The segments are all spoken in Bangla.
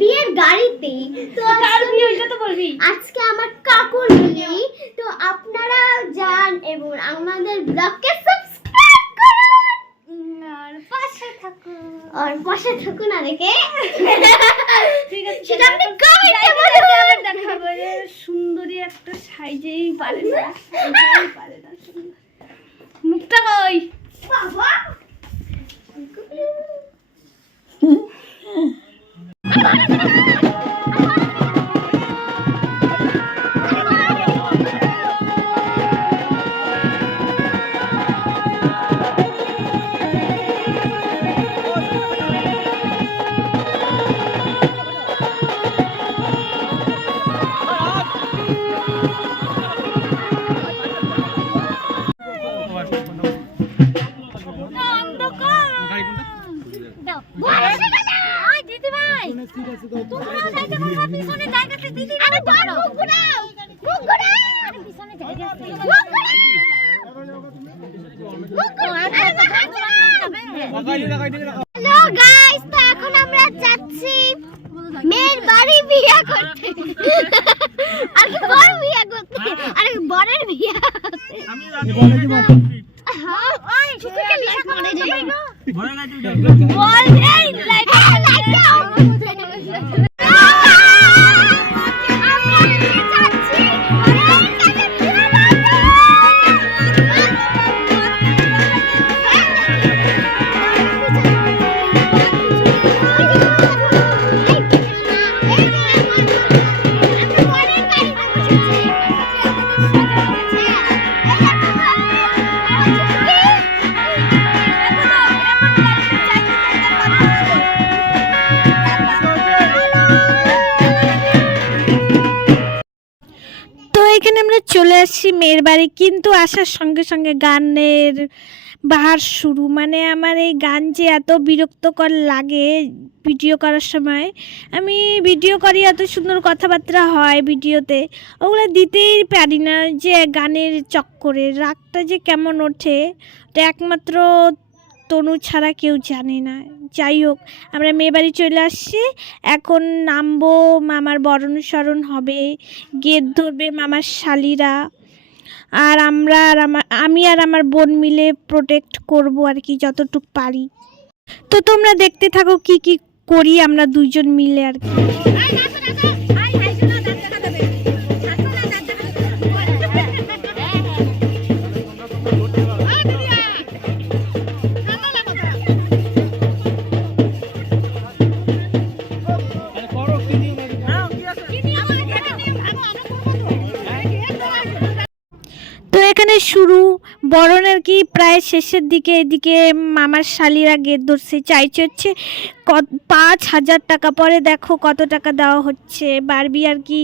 বিয়ের গাড়িতে। তো আজকে আমার কাকুর বিয়ে, তো আপনারা যান এবং আমাদের ব্লগকে সাবস্ক্রাইব করুন আর পাশে থাকুন আরেকে। ঠিক আছে, সেটা আপনি কমেন্টে বলুন। দেখাবো যে সুন্দরী একটা সাইজেই পারে না, মুখটা কই বাবা। হ্যালো গাইস, তো এখন আমরা যাচ্ছি মেয়ের বাড়ি বিয়ে করতে। আর কি বর বিয়ে করতে, আরে বরের বিয়ে চলে আসছি মেয়ের বাড়ি। কিন্তু আসার সঙ্গে সঙ্গে গানের বাহার শুরু। মানে আমার এই গান যে এত বিরক্তকর লাগে ভিডিও করার সময়। আমি ভিডিও করি, এত সুন্দর কথাবার্তা হয় ভিডিওতে, ওগুলো দিতেই পারি না। যে গানের চক্করে রাগটা যে কেমন ওঠে, ওটা একমাত্র তনু ছাড়া কেউ জানে না। যাই হোক, আমরা মেয়ে বাড়ি চলে আসছি। এখন নামবো, মামার বরণ সরণ হবে, গেট ধরবে মামার শালিরা, আর আমি আর আমার বোন মিলে প্রোটেক্ট করব আর কি যতটুকু পারি। তো তোমরা দেখতে থাকো কি কি করি আমরা দুইজন মিলে আর কি। এখানে শুরু বরণের কি প্রায় শেষের দিকে। এদিকে মামার শালিরা গেট ধরছে, চাইছে হচ্ছে 5,000 টাকা। পরে দেখো কত টাকা দেওয়া হচ্ছে। বারবি আর কি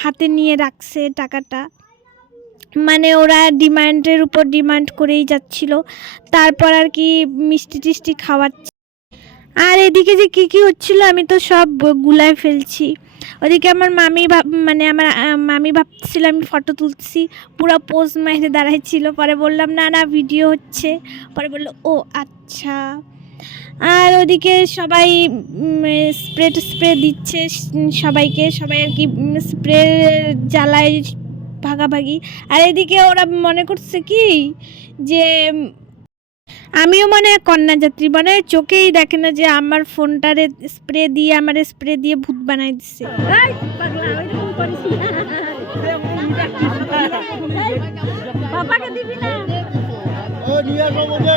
হাতে নিয়ে রাখছে টাকাটা, মানে ওরা ডিমান্ডের উপর ডিমান্ড করেই যাচ্ছিল। তারপর আর কি মিষ্টি টিষ্টি খাওয়াচ্ছে। আর এদিকে যে কি হচ্ছিল আমি তো সব গুলায় ফেলছি। ওদিকে আমার মামি ভাবছিল আমি ফটো তুলছি, পুরো পোজ মেরে দাঁড়াইছিল। পরে বললাম না না ভিডিও হচ্ছে। পরে বললো ও আচ্ছা। আর ওদিকে সবাই স্প্রে দিচ্ছে সবাইকে, সবাই আর কি স্প্রে জ্বালায় ভাগাভাগি। আর এদিকে ওরা মনে করছে কি যে আমিও মনে হয় কন্যাযাত্রী, মানে চোখেই দেখে না যে আমার ফোনটারে স্প্রে দিয়ে ভূত বানাই দিচ্ছে। বাবাকে দিবি না? ও নিয়ে আসো বলে।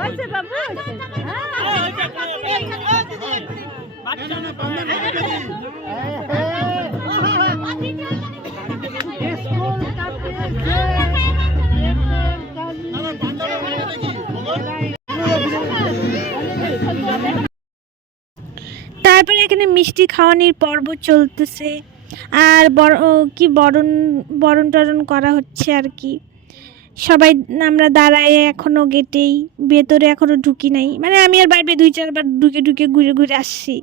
ওইছে বাবু। তারপরে এখানে মিষ্টি খাওয়ানোর পর্ব চলতেছে, আর বরণ টরণ করা হচ্ছে আর কি। সবাই আমরা দাঁড়ায় এখনো গেটেই, ভেতরে এখনো ঢুকি নাই, মানে আমি আর বাইরে 2-4 বার ঢুকে ঢুকে ঘুরে ঘুরে আসছি।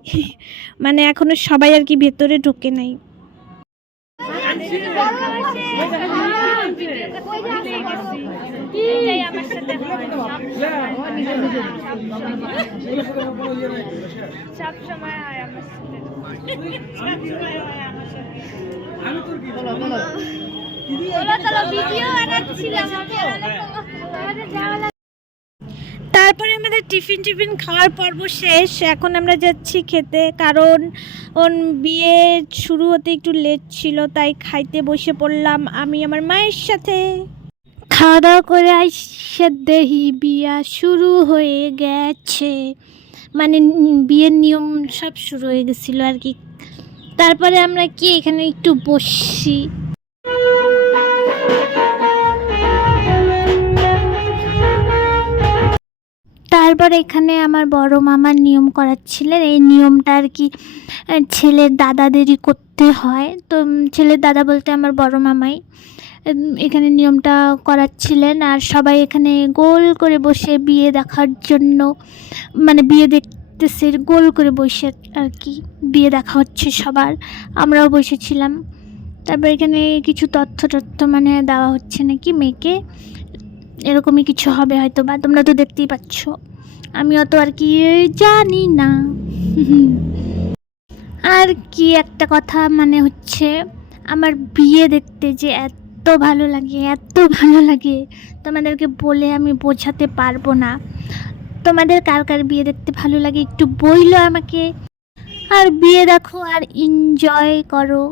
মানে এখনো সবাই আর কি ভেতরে ঢোকে নাই। তারপরে আমাদের টিফিন খাওয়ার পর্ব শেষ। এখন আমরা যাচ্ছি খেতে, কারণ বিয়ে শুরু হতে একটু লেট ছিল, তাই খাইতে বসে পড়লাম আমি আমার মায়ের সাথে। খাওয়া দাওয়া করে আইসে দেহি বিয়া শুরু হয়ে গেছে, মানে বিয়ের নিয়ম সব শুরু হয়ে গেছিলো আর কি। তারপরে আমরা কি এখানে একটু বসছি। তারপর এখানে আমার বড় মামার নিয়ম করাচ্ছিলেন। এই নিয়মটা আর কি ছেলের দাদাদেরই করতে হয়, তো ছেলের দাদা বলতে আমার বড় মামাই এখানে নিয়মটা করাচ্ছিলেন। আর সবাই এখানে গোল করে বসে বিয়ে দেখার জন্য, মানে বিয়ে দেখতেছে গোল করে বসে আর কি, বিয়ে দেখা হচ্ছে সবার, আমরাও বসেছিলাম। তারপর এখানে কিছু তথ্য মানে দেওয়া হচ্ছে নাকি মেয়েকে, এরকমই কিছু হবে হয়তো, বা তোমরা তো দেখতেই পাচ্ছ, আমি অত আর কি জানি না। আর কি একটা কথা মানে হচ্ছে, আমার বিয়ে দেখতে যে এত ভালো লাগে তোমাদেরকে বলে আমি বোঝাতে পারবো না। তোমাদের কার কার বিয়ে দেখতে ভালো লাগে একটু বইলো আমাকে। আর বিয়ে দেখো আর এনজয় করো।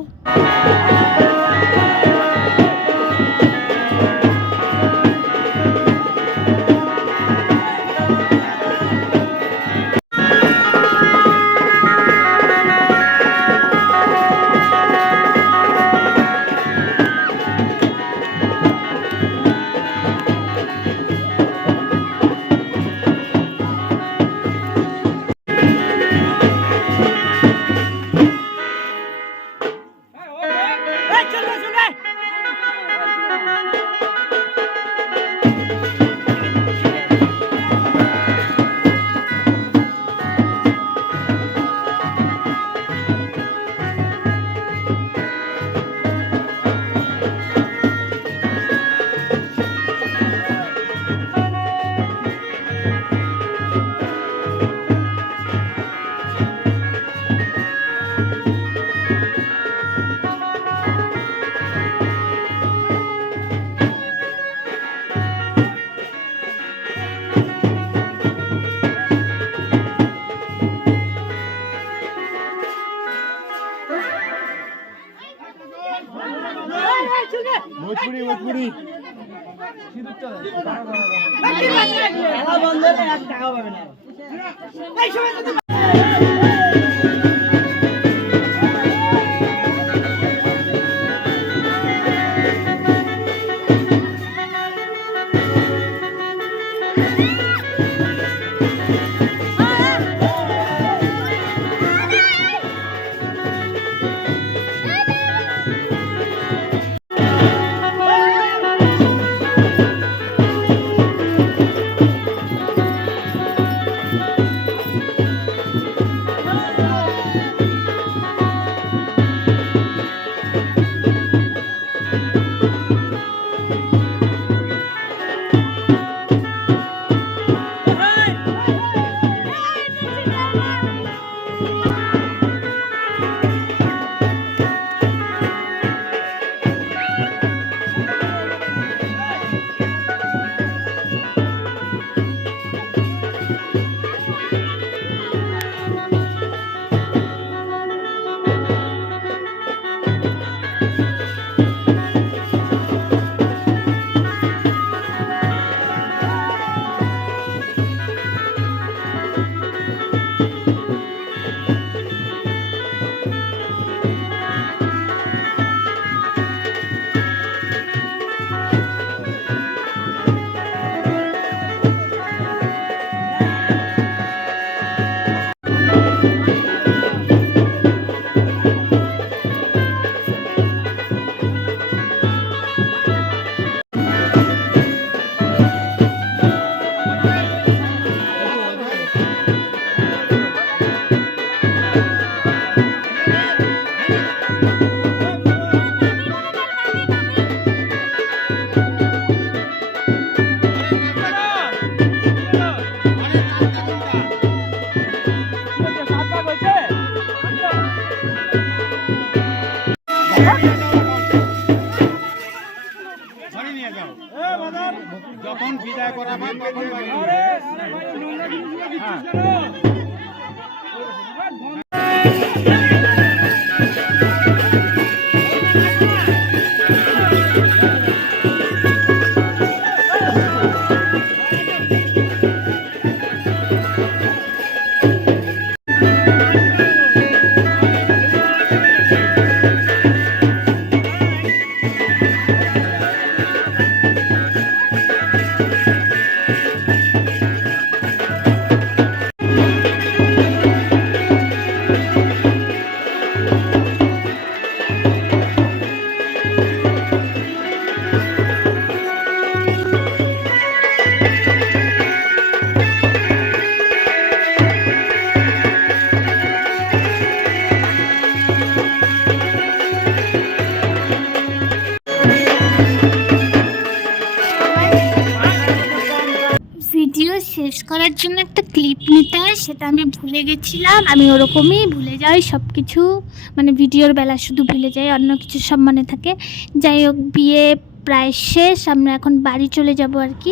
ভোজপুরি যখন বিদায় করাবা তখন বাড়ি ভিডিও শেষ করার জন্য একটা ক্লিপ নিতে হয়, সেটা আমি ভুলে গেছিলাম। আমি ওরকমই ভুলে যাই সব কিছু, মানে ভিডিওর বেলা শুধু ভুলে যাই, অন্য কিছু সব মনে থাকে। যাই হোক, বিয়ে প্রায় শেষ, আমরা এখন বাড়ি চলে যাব আর কি।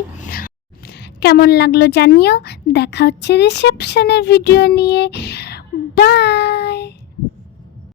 কেমন লাগলো জানিও। দেখা হচ্ছে রিসেপশনের ভিডিও নিয়ে। বাই।